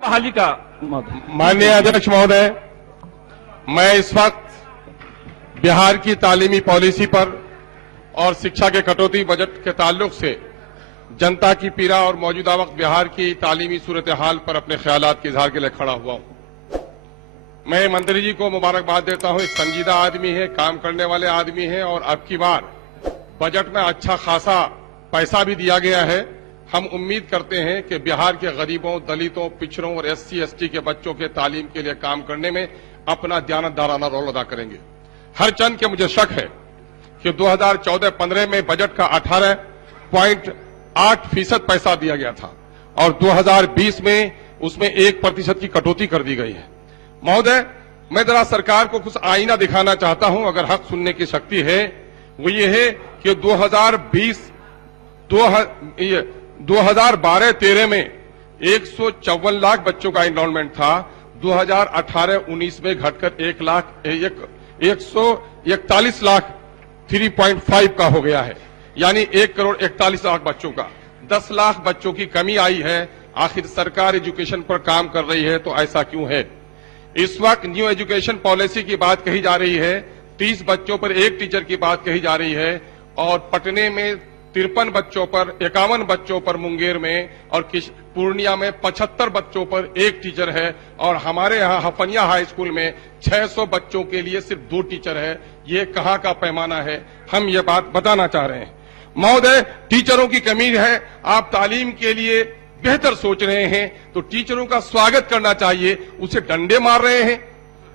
बहाली का माननीय अध्यक्ष महोदय, मैं इस वक्त बिहार की तालीमी पॉलिसी पर और शिक्षा के कटौती बजट के ताल्लुक से जनता की पीड़ा और मौजूदा वक्त बिहार की तालीमी सूरत हाल पर अपने ख्यालात के इजहार के लिए खड़ा हुआ हूं। मैं मंत्री जी को मुबारकबाद देता हूं। एक संजीदा आदमी है, काम करने वाले आदमी है और अब की बार बजट में अच्छा खासा पैसा भी दिया गया है। हम उम्मीद करते हैं कि बिहार के गरीबों, दलितों, पिछड़ों और SC ST के बच्चों के तालीम के लिए काम करने में अपना दयानतदाराना रोल अदा करेंगे। हर चंद के मुझे शक है कि 2014-15 में बजट का 18.8% पैसा दिया गया था और 2020 में उसमें 1% की कटौती कर दी गई है। महोदय, मैं जरा सरकार को कुछ आईना दिखाना चाहता हूं, अगर हक सुनने की शक्ति है। वो ये है कि 2012-13 में 154 लाख बच्चों का एनरोलमेंट था। 2018-19 में घटकर 141 लाख 3.5 का हो गया है, यानी 1,41,00,000 बच्चों का 10 लाख बच्चों की कमी आई है। आखिर सरकार एजुकेशन पर काम कर रही है तो ऐसा क्यों है? इस वक्त न्यू एजुकेशन पॉलिसी की बात कही जा रही है, 30 बच्चों पर एक टीचर की बात कही जा रही है और पटने में 53 बच्चों पर, 51 बच्चों पर मुंगेर में और पूर्णिया में 75 बच्चों पर एक टीचर है और हमारे यहाँ हफनिया हाई स्कूल में 600 बच्चों के लिए सिर्फ 2 टीचर है। ये कहाँ का पैमाना है? हम ये बात बताना चाह रहे हैं। महोदय, टीचरों की कमी है। आप तालीम के लिए बेहतर सोच रहे हैं तो टीचरों का स्वागत करना चाहिए, उसे डंडे मार रहे हैं।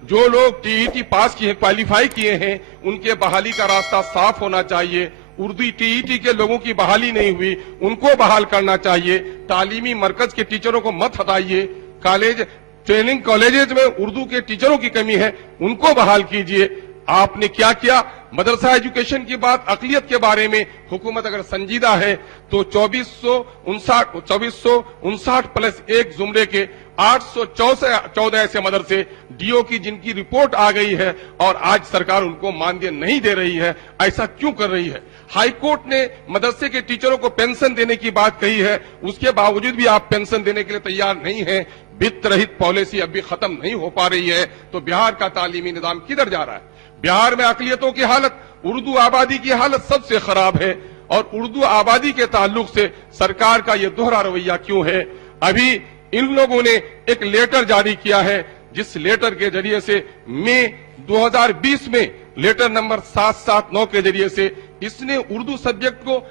जो लोग TET पास किए, क्वालिफाई किए हैं, उनके बहाली का रास्ता साफ होना चाहिए। उर्दू TET के लोगों की बहाली नहीं हुई, उनको बहाल करना चाहिए। तालीमी मरकज के टीचरों को मत हटाइए। कॉलेज, ट्रेनिंग कॉलेजेस में उर्दू के टीचरों की कमी है, उनको बहाल कीजिए। आपने क्या किया? मदरसा एजुकेशन की बात, अकलियत के बारे में हुकूमत अगर संजीदा है तो 2459 प्लस 1 जुमरे के 814 ऐसे मदरसे DO की जिनकी रिपोर्ट आ गई है और आज सरकार उनको मानदेय नहीं दे रही है। ऐसा क्यों कर रही है? हाईकोर्ट ने मदरसे के टीचरों को पेंशन देने की बात कही है, उसके बावजूद भी आप पेंशन देने के लिए तैयार नहीं है। वित्त रहित पॉलिसी अभी खत्म नहीं हो पा रही है तो बिहार का तालीमी निजाम किधर जा रहा है? बिहार में अकलियतों की हालत, उर्दू आबादी की हालत सबसे खराब है और उर्दू आबादी के ताल्लुक से सरकार का यह दोहरा रवैया क्यों है? अभी इन लोगों ने एक लेटर जारी किया है, जिस लेटर के जरिए से मई 2020 में लेटर नंबर 779 के जरिए से इसने उर्दू सब्जेक्ट को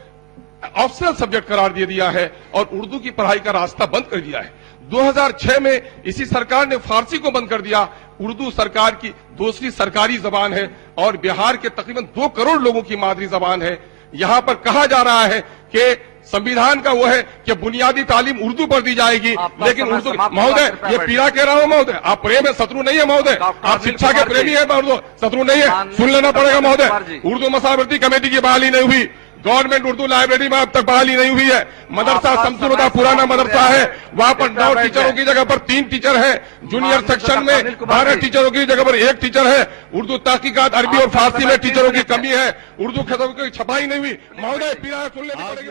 ऑप्शनल सब्जेक्ट करार दे दिया है और उर्दू की पढ़ाई का रास्ता बंद कर दिया है। 2006 में इसी सरकार ने फारसी को बंद कर दिया। उर्दू सरकार की दूसरी सरकारी जबान है और बिहार के तकरीबन 2 करोड़ लोगों की मादरी जबान है। यहां पर कहा जा रहा है कि संविधान का वो है कि बुनियादी तालीम उर्दू पर दी जाएगी, लेकिन उर्दू, महोदय ये पीड़ा कह रहा हूं महोदय, आप प्रेम है, शत्रु नहीं है महोदय, आप शिक्षा के प्रेमी है महोदय, शत्रु नहीं है, सुन लेना पड़ेगा महोदय। उर्दू मसावरती कमेटी की बहाली नहीं हुई, गवर्नमेंट उर्दू लाइब्रेरी में अब तक बहाली नहीं हुई है। मदरसा शमसुल पुराना मदरसा है, वहां पर 9 टीचरों की जगह पर 3 टीचर है। जूनियर सेक्शन में 12 टीचरों की जगह पर 1 टीचर है। उर्दू तहकीकात, अरबी और फारसी में टीचरों की कमी है। उर्दू खतों की छपाई नहीं हुई। महोदय पीड़ा सुन लेनी पड़ेगी।